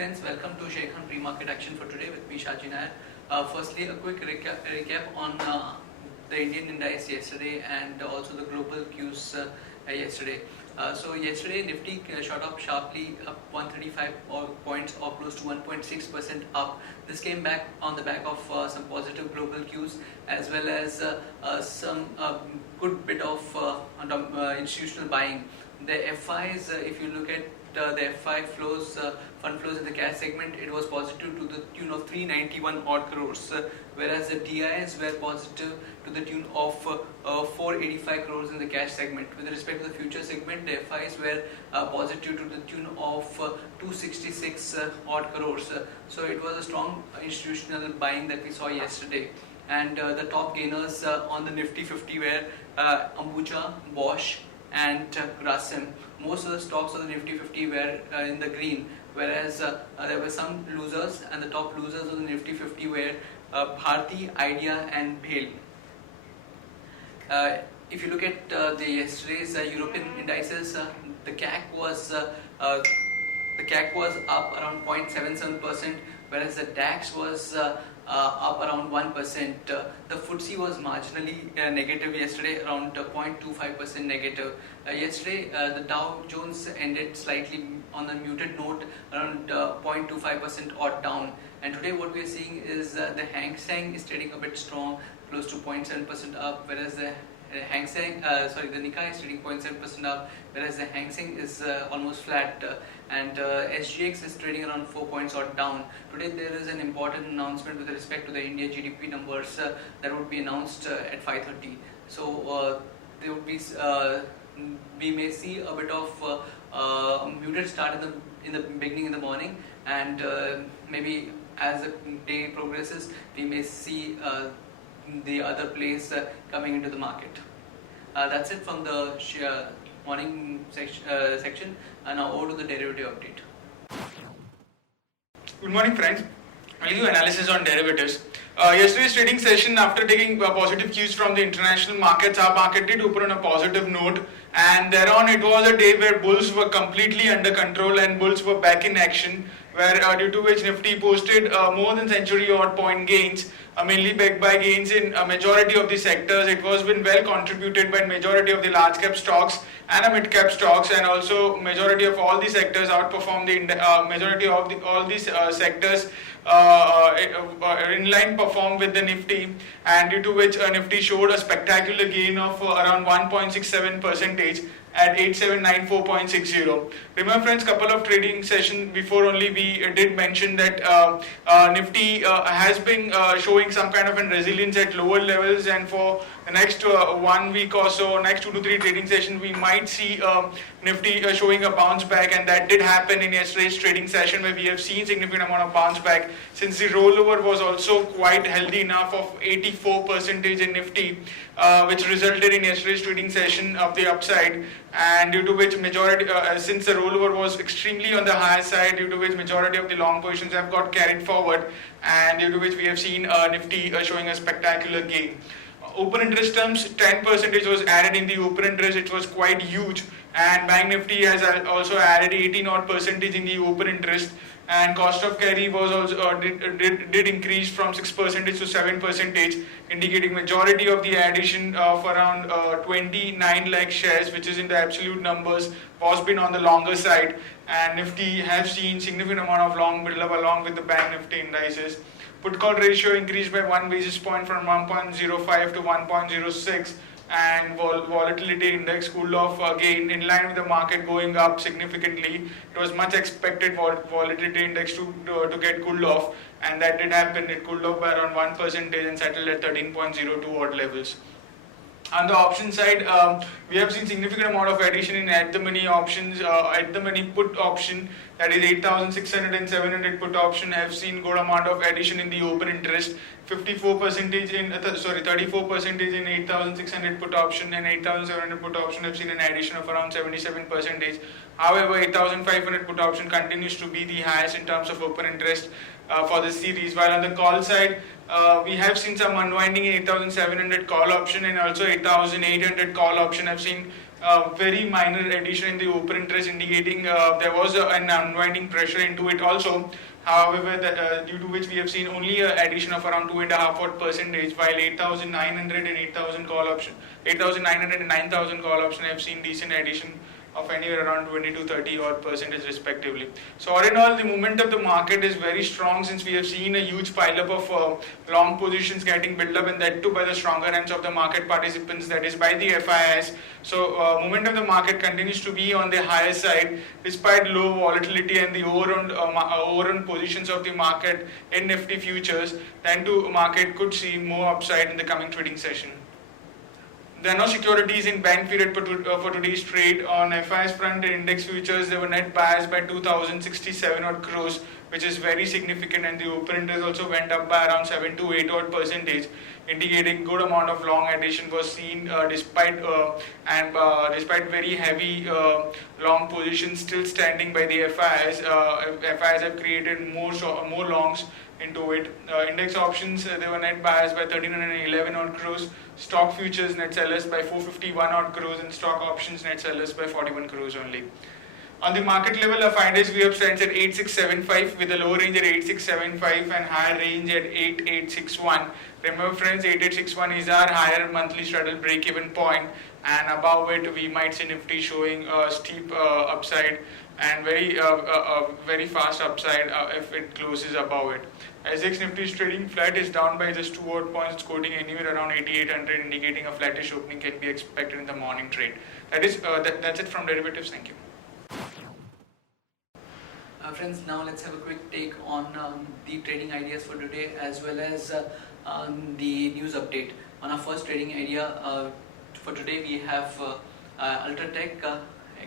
friends, welcome to Sharekhan pre-market action for today with me Shaji Nair. Firstly, a quick recap on the Indian index yesterday and also the global cues yesterday. So yesterday Nifty shot up sharply, up 135 points or close to 1.6% up. This came back on the back of some positive global cues as well as some good bit of institutional buying. The FIs, if you look at the FI flows, fund flows in the cash segment, it was positive to the tune of 391 odd crores, whereas the DIs were positive to the tune of 485 crores in the cash segment. With respect to the future segment, the FIs were positive to the tune of 266 odd crores. So it was a strong institutional buying that we saw yesterday. And the top gainers on the Nifty 50 were Ambuja, Bosch, and Grasim. Most of the stocks of the Nifty 50 were in the green, whereas there were some losers, and the top losers of the Nifty 50 were Bharti, Idea, and BHEL. If you look at the yesterday's European indices, the CAC was up around 0.77%, whereas the DAX was up around 1%. The FTSE was marginally negative yesterday, around 0.25% negative. Yesterday, the Dow Jones ended slightly on a muted note, around 0.25% odd down. And today, what we are seeing is the Hang Seng is trading a bit strong, close to 0.7% up, whereas the the Nikkei is trading 0.7% up, whereas the Hang Seng is almost flat, and SGX is trading around 4 points or down. Today there is an important announcement with respect to the India GDP numbers that would be announced at 5:30. So there would be we may see a bit of muted start in the beginning in the morning, and maybe as the day progresses, we may see the other plays coming into the market. That's it from the morning section. And now over to the derivative update. Good morning, friends. I'll give you analysis on derivatives. Yesterday's trading session, after taking positive cues from the international markets, our market did open on a positive note, and thereon it was a day where bulls were completely under control and bulls were back in action, where due to which Nifty posted more than century odd point gains, mainly backed by gains in a majority of the sectors. It was been well contributed by majority of the large cap stocks and mid cap stocks, and also majority of all the sectors outperformed the majority of all these sectors inline performed with the Nifty, and due to which Nifty showed a spectacular gain of around 1.67% at 8794.60. Remember, friends, couple of trading sessions before only we did mention that Nifty has been showing some kind of a resilience at lower levels, and for the next 1 week or so, next 2 to 3 trading sessions, we might see Nifty showing a bounce back, and that did happen in yesterday's trading session, where we have seen significant amount of bounce back, since the rollover was also quite healthy enough of 84% in Nifty, which resulted in yesterday's trading session of the upside, and due to which majority, since the rollover was extremely on the higher side, due to which majority of the long positions have got carried forward, and due to which we have seen Nifty showing a spectacular gain. Open interest terms, 10% was added in the open interest. It was quite huge, and Bank Nifty has also added 18 odd percentage in the open interest, and cost of carry was also did increase from 6% to 7%, indicating majority of the addition of around 29 lakh shares, which is in the absolute numbers, was been on the longer side, and Nifty have seen significant amount of long build up along with the Bank Nifty indices. Put call ratio increased by 1 basis point from 1.05 to 1.06, and volatility index cooled off again in line with the market going up significantly. It was much expected volatility index to get cooled off, and that did happen. It cooled off by around 1% and settled at 13.02 odd levels. On the option side, we have seen significant amount of addition in at the money options. At the money put option, that is 8,600 and 700 put option, have seen good amount of addition in the open interest. 34% in 34% in 8,600 put option, and 8,700 put option have seen an addition of around 77%. However, 8,500 put option continues to be the highest in terms of open interest for this series. While on the call side, we have seen some unwinding in 8,700 call option, and also 8,800 call option have seen very minor addition in the open interest, indicating there was an unwinding pressure into it also. However, due to which we have seen only an addition of around 2.5%, while 8,900 and 8,000 call option, 8,900 and 9,000 call option have seen decent addition of anywhere around 20 to 30 odd percentage respectively. So all in all, the movement of the market is very strong, since we have seen a huge pile up of long positions getting built up, and that too by the stronger ends of the market participants, that is by the FIIs. So movement of the market continues to be on the higher side despite low volatility and the overrun positions of the market in Nifty futures. Then too market could see more upside in the coming trading session. There are no securities in bank period for today's trade. On FI's front, in index futures, there were net buyers by 2,067 odd crores, which is very significant, and the open interest also went up by around 7 to 8 odd percentage, indicating good amount of long addition was seen despite very heavy long positions still standing by the FIs. FIs have created more longs into it. Index options, there were net buyers by 1,311 odd crores. Stock futures net sellers by 451 odd crores, and stock options net sellers by 41 crores only. On the market level, our 5-day VWAP stands at 8675 with a lower range at 8675 and higher range at 8861. Remember friends, 8861 is our higher monthly straddle break-even point, and above it we might see Nifty showing a steep upside and very fast upside if it closes above it. SX Nifty is trading flat, is down by just 2 odd points, quoting anywhere around 8800, indicating a flattish opening can be expected in the morning trade. That's it from derivatives. Thank you. Friends, now let's have a quick take on the trading ideas for today, as well as the news update. On our first trading idea for today, we have Ultratech.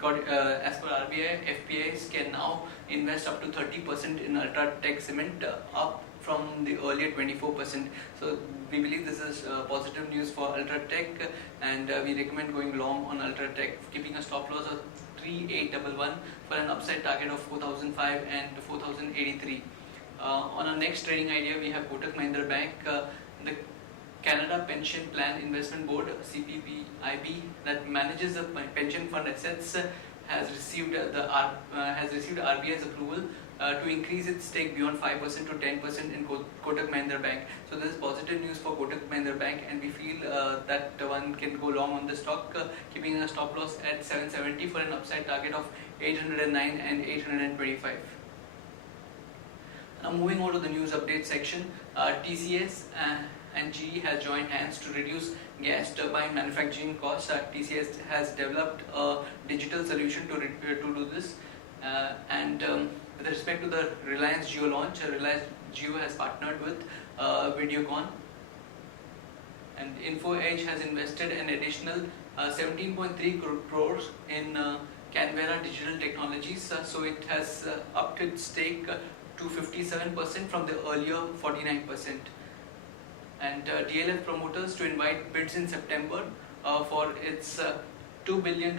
As per RBI, FPIs can now invest up to 30% in Ultratech Cement, up from the earlier 24%. So we believe this is positive news for Ultratech, and we recommend going long on Ultratech, keeping a stop loss of 3811 for an upside target of 4005 and 4083. On our next trading idea, we have Kotak Mahindra Bank. The Canada Pension Plan Investment Board (CPPIB) that manages the pension fund assets has received RBI's approval to increase its stake beyond 5% to 10% in Kotak Mahindra Bank. So this is positive news for Kotak Mahindra Bank, and we feel that one can go long on the stock, keeping a stop loss at 770 for an upside target of 809 and 825. Now moving on to the news update section, TCS and GE has joined hands to reduce gas turbine manufacturing costs. TCS has developed a digital solution to do this, and with respect to the Reliance Jio launch, Reliance Jio has partnered with Videocon, and Info Edge has invested an additional 17.3 crores in Canberra Digital Technologies, so it has upped its stake to 57% from the earlier 49%. And DLF promoters to invite bids in September for its $2 billion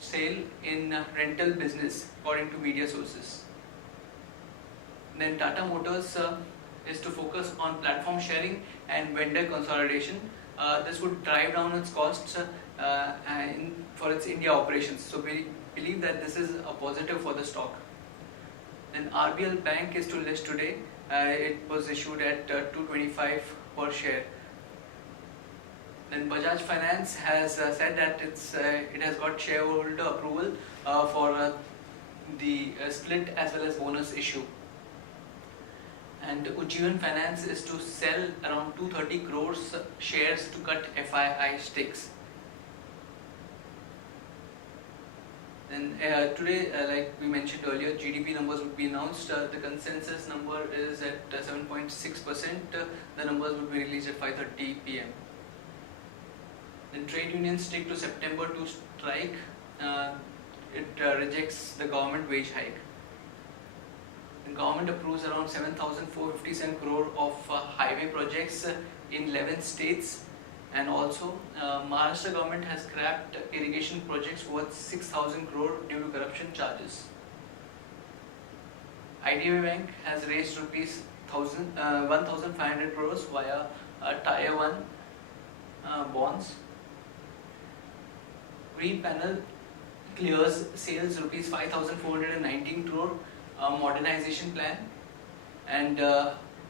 sale in rental business, according to media sources. Then Tata Motors is to focus on platform sharing and vendor consolidation. This would drive down its costs for its India operations. So we believe that this is a positive for the stock. Then RBL Bank is to list today. It was issued at 225 per share. Then Bajaj Finance has said that it has got shareholder approval for the split as well as bonus issue. And Ujjivan Finance is to sell around 230 crores shares to cut FII stakes. And today, like we mentioned earlier, GDP numbers would be announced. The consensus number is at 7.6%. The numbers would be released at 5:30 p.m. Then trade unions stick to September to strike. It rejects the government wage hike. The government approves around 7,457 crore of highway projects in 11 states. And also, Maharashtra government has scrapped irrigation projects worth 6,000 crore due to corruption charges. IDBI Bank has raised rupees 1,500 crores via Tier 1 bonds. Green panel clears sales rupees 5,419 crore modernization plan. And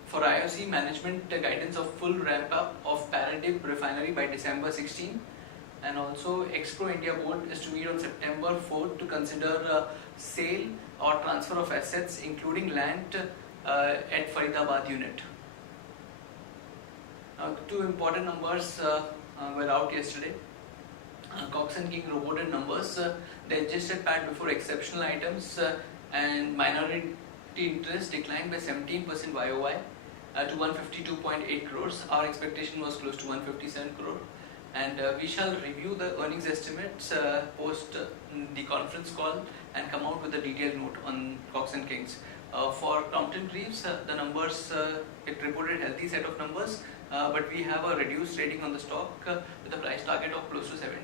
for IOC, management guidance of full ramp up of Paradip refinery by December 16. And also Expro India board is to meet on September 4th to consider sale or transfer of assets including land at Faridabad unit. Two important numbers were out yesterday. Cox and King reported numbers. The adjusted PAT before exceptional items and minority interest declined by 17% YOY to 152.8 crores. Our expectation was close to 157 crore. And we shall review the earnings estimates post the conference call and come out with a detailed note on Cox and Kings. For Crompton Greaves, the numbers, it reported healthy set of numbers, but we have a reduced rating on the stock with a price target of close to 70.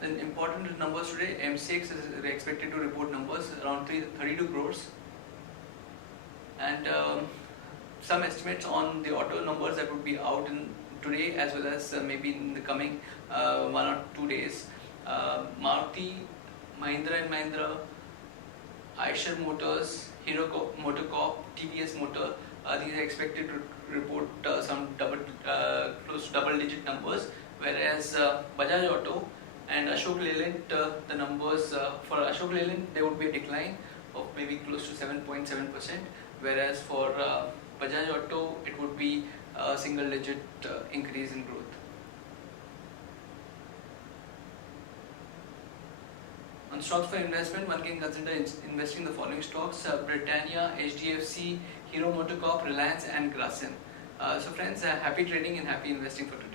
Then important numbers today, MCX is expected to report numbers around 32 crores. And some estimates on the auto numbers that would be out in today as well as maybe in the coming 1 or 2 days. Maruti, Mahindra and Mahindra, Eicher Motors, Hero Motorcorp, TVS Motor, these are expected to report some close to double-digit numbers, whereas Bajaj Auto and Ashok Leyland, the numbers for Ashok Leyland there would be a decline of maybe close to 7.7%, whereas for Bajaj Auto it would be a single-digit increase in growth. On stocks for investment, one can consider investing in the following stocks: Britannia, HDFC, Hero Motorcorp, Reliance and Grasim. So friends, happy trading and happy investing for today.